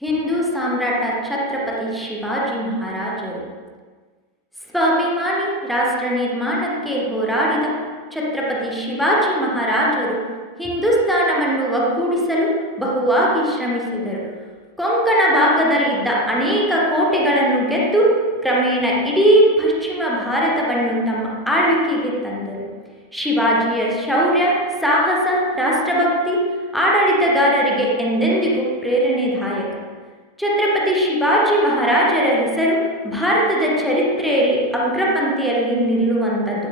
ಹಿಂದೂ ಸಾಮ್ರಾಟ ಛತ್ರಪತಿ ಶಿವಾಜಿ ಮಹಾರಾಜರು. ಸ್ವಾಭಿಮಾನಿ ರಾಷ್ಟ್ರ ನಿರ್ಮಾಣಕ್ಕೆ ಹೋರಾಡಿದ ಛತ್ರಪತಿ ಶಿವಾಜಿ ಮಹಾರಾಜರು ಹಿಂದೂಸ್ತಾನವನ್ನು ಒಗ್ಗೂಡಿಸಲು ಬಹುವಾಗಿ ಶ್ರಮಿಸಿದರು. ಕೊಂಕಣ ಭಾಗದಲ್ಲಿದ್ದ ಅನೇಕ ಕೋಟೆಗಳನ್ನು ಗೆದ್ದು ಕ್ರಮೇಣ ಇಡೀ ಪಶ್ಚಿಮ ಭಾರತವನ್ನು ತಮ್ಮ ಆಳ್ವಿಕೆಗೆ ತಂದರು. ಶಿವಾಜಿಯ ಶೌರ್ಯ, ಸಾಹಸ, ರಾಷ್ಟ್ರಭಕ್ತಿ ಆಡಳಿತಗಾರರಿಗೆ ಎಂದೆಂದಿಗೂ ಪ್ರೇರಣೆದಾಯಕ. ಛತ್ರಪತಿ ಶಿವಾಜಿ ಮಹಾರಾಜರ ಹೆಸರು ಭಾರತದ ಚರಿತ್ರೆಯಲ್ಲಿ ಅಗ್ರಪಂಕ್ತಿಯಲ್ಲಿ ನಿಲ್ಲುವಂಥದ್ದು.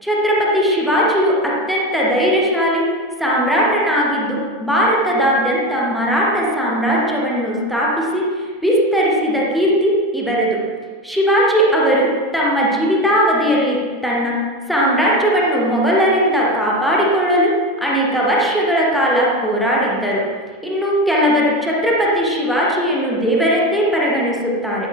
ಛತ್ರಪತಿ ಶಿವಾಜಿಯು ಅತ್ಯಂತ ಧೈರ್ಯಶಾಲಿ, ಸಾಮ್ರಾಟನಾಗಿದ್ದು, ಭಾರತದಾದ್ಯಂತ ಮರಾಠ ಸಾಮ್ರಾಜ್ಯವನ್ನು ಸ್ಥಾಪಿಸಿ ವಿಸ್ತರಿಸಿದ ಕೀರ್ತಿ ಇವರದು. ಶಿವಾಜಿ ಅವರು ತಮ್ಮ ಜೀವಿತಾವಧಿಯಲ್ಲಿ ತನ್ನ ಸಾಮ್ರಾಜ್ಯವನ್ನು ಕಾಪಾಡಿಕೊಳ್ಳಲು ಅನೇಕ ವರ್ಷಗಳ ಕಾಲ ಹೋರಾಡಿದ್ದರು. ಇನ್ನು ಕೆಲವರು ಛತ್ರಪತಿ ಶಿವಾಜಿಯನ್ನು ದೇವರೆಂದೇ ಪರಿಗಣಿಸುತ್ತಾರೆ.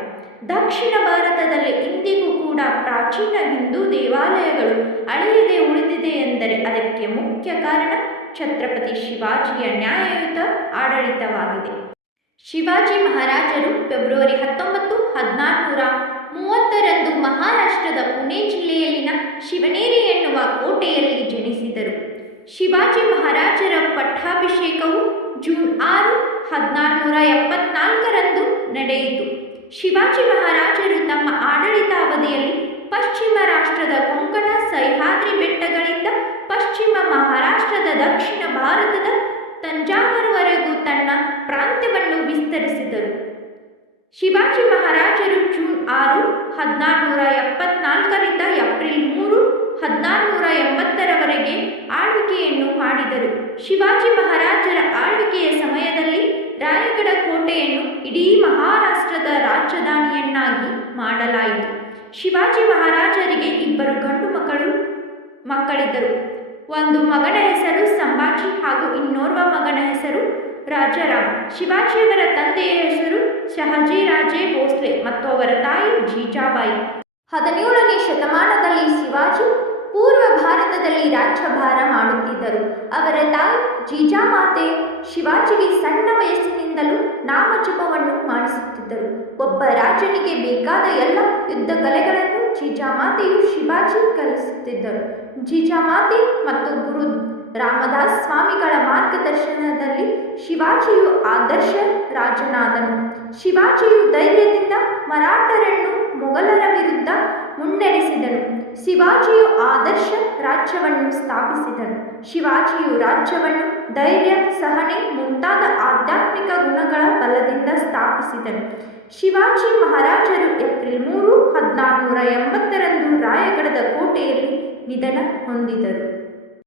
ದಕ್ಷಿಣ ಭಾರತದಲ್ಲಿ ಇಂದಿಗೂ ಕೂಡ ಪ್ರಾಚೀನ ಹಿಂದೂ ದೇವಾಲಯಗಳು ಅಳೆಯದೆ ಉಳಿದಿದೆ ಎಂದರೆ ಅದಕ್ಕೆ ಮುಖ್ಯ ಕಾರಣ ಛತ್ರಪತಿ ಶಿವಾಜಿಯ ನ್ಯಾಯಯುತ ಆಡಳಿತವಾಗಿದೆ. ಶಿವಾಜಿ ಮಹಾರಾಜರು ಫೆಬ್ರವರಿ ಹತ್ತೊಂಬತ್ತು ಹದಿನಾರುನೂರ ಮೂವತ್ತರಂದು ಮಹಾರಾಷ್ಟ್ರದ ಪುಣೆ ಜಿಲ್ಲೆಯಲ್ಲಿನ ಶಿವನೇರಿ ಎನ್ನುವ ಕೋಟೆಯಲ್ಲಿ ಜನಿಸಿದರು. ಶಿವಾಜಿ ಮಹಾರಾಜರ ಪಟ್ಟಾಭಿಷೇಕವು ಜೂನ್ ಆರು ಹದಿನಾರುನೂರ ಎಪ್ಪತ್ನಾಲ್ಕರಂದು ನಡೆಯಿತು. ಶಿವಾಜಿ ಮಹಾರಾಜರು ತಮ್ಮ ಆಡಳಿತಾವಧಿಯಲ್ಲಿ ಪಶ್ಚಿಮ ರಾಷ್ಟ್ರದ ಕೊಂಕಣ, ಸಹ್ಯಾದ್ರಿ ಬೆಟ್ಟಗಳಿಂದ ಪಶ್ಚಿಮ ಮಹಾರಾಷ್ಟ್ರದ ದಕ್ಷಿಣ ಭಾರತದ ತಂಜಾವೂರುವರೆಗೂ ತನ್ನ ಪ್ರಾಂತ್ಯವನ್ನು ವಿಸ್ತರಿಸಿದರು. ಶಿವಾಜಿ ಮಹಾರಾಜರು ಜೂನ್ ಆರು ಹದಿನಾರುನೂರ ಎಪ್ಪತ್ನಾಲ್ಕರಿಂದ ಏಪ್ರಿಲ್ ಮೂರು ಹದಿನಾರುನೂರ ಎಂಬತ್ತರವರೆಗೆ ಶಿವಾಜಿ ಮಹಾರಾಜರ ಆಳ್ವಿಕೆಯ ಸಮಯದಲ್ಲಿ ರಾಯಗಡ ಕೋಟೆಯನ್ನು ಇಡೀ ಮಹಾರಾಷ್ಟ್ರದ ರಾಜಧಾನಿಯನ್ನಾಗಿ ಮಾಡಲಾಯಿತು. ಶಿವಾಜಿ ಮಹಾರಾಜರಿಗೆ ಇಬ್ಬರು ಗಂಡು ಮಕ್ಕಳು, ಮಕ್ಕಳಿದ್ದರು. ಒಂದು ಮಗನ ಹೆಸರು ಸಂಭಾಜಿ ಹಾಗೂ ಇನ್ನೋರ್ವ ಮಗನ ಹೆಸರು ರಾಜಾರಾಮ್. ಶಿವಾಜಿಯವರ ತಂದೆಯ ಹೆಸರು ಶಹಜಿರಾಜೇ ಭೋಸ್ಲೆ ಮತ್ತು ಅವರ ತಾಯಿ ಜೀಜಾಬಾಯಿ. ಹದಿನೇಳನೇ ಶತಮಾನದಲ್ಲಿ ಶಿವಾಜಿ ಭಾರತದಲ್ಲಿ ರಾಜ್ಯಭಾರ ಮಾಡುತ್ತಿದ್ದರು. ಅವರ ತಾಯಿ ಜೀಜಾಮಾತೆ ಶಿವಾಜಿಗೆ ಸಣ್ಣ ವಯಸ್ಸಿನಿಂದಲೂ ನಾಮಜಪವನ್ನು ಮಾಡಿಸುತ್ತಿದ್ದರು. ಒಬ್ಬ ರಾಜನಿಗೆ ಬೇಕಾದ ಎಲ್ಲ ಯುದ್ಧ ಕಲೆಗಳನ್ನು ಜೀಜಾಮಾತೆಯು ಶಿವಾಜಿ ಕಲಿಸುತ್ತಿದ್ದರು. ಜೀಜಾಮಾತೆ ಮತ್ತು ಗುರು ರಾಮದಾಸ್ ಸ್ವಾಮಿಗಳ ಮಾರ್ಗದರ್ಶನದಲ್ಲಿ ಶಿವಾಜಿಯು ಆದರ್ಶ ರಾಜನಾದನು. ಶಿವಾಜಿಯು ಧೈರ್ಯದಿಂದ ಮರಾಠರನ್ನು ಮೊಘಲರ ವಿರುದ್ಧ ಮುನ್ನಡೆಸಿದನು. ಶಿವಾಜಿಯು ಆದರ್ಶ ರಾಜ್ಯವನ್ನು ಸ್ಥಾಪಿಸಿದನು. ಶಿವಾಜಿಯು ರಾಜ್ಯವನ್ನು ಧೈರ್ಯ, ಸಹನೆ, ಮುಂತಾದ ಆಧ್ಯಾತ್ಮಿಕ ಗುಣಗಳ ಬಲದಿಂದ ಸ್ಥಾಪಿಸಿದನು. ಶಿವಾಜಿ ಮಹಾರಾಜರು ಏಪ್ರಿಲ್ ಮೂರು, ಹದಿನಾರುನೂರ ಎಂಬತ್ತರಂದು ರಾಯಗಢದ ಕೋಟೆಯಲ್ಲಿ ನಿಧನ ಹೊಂದಿದರು.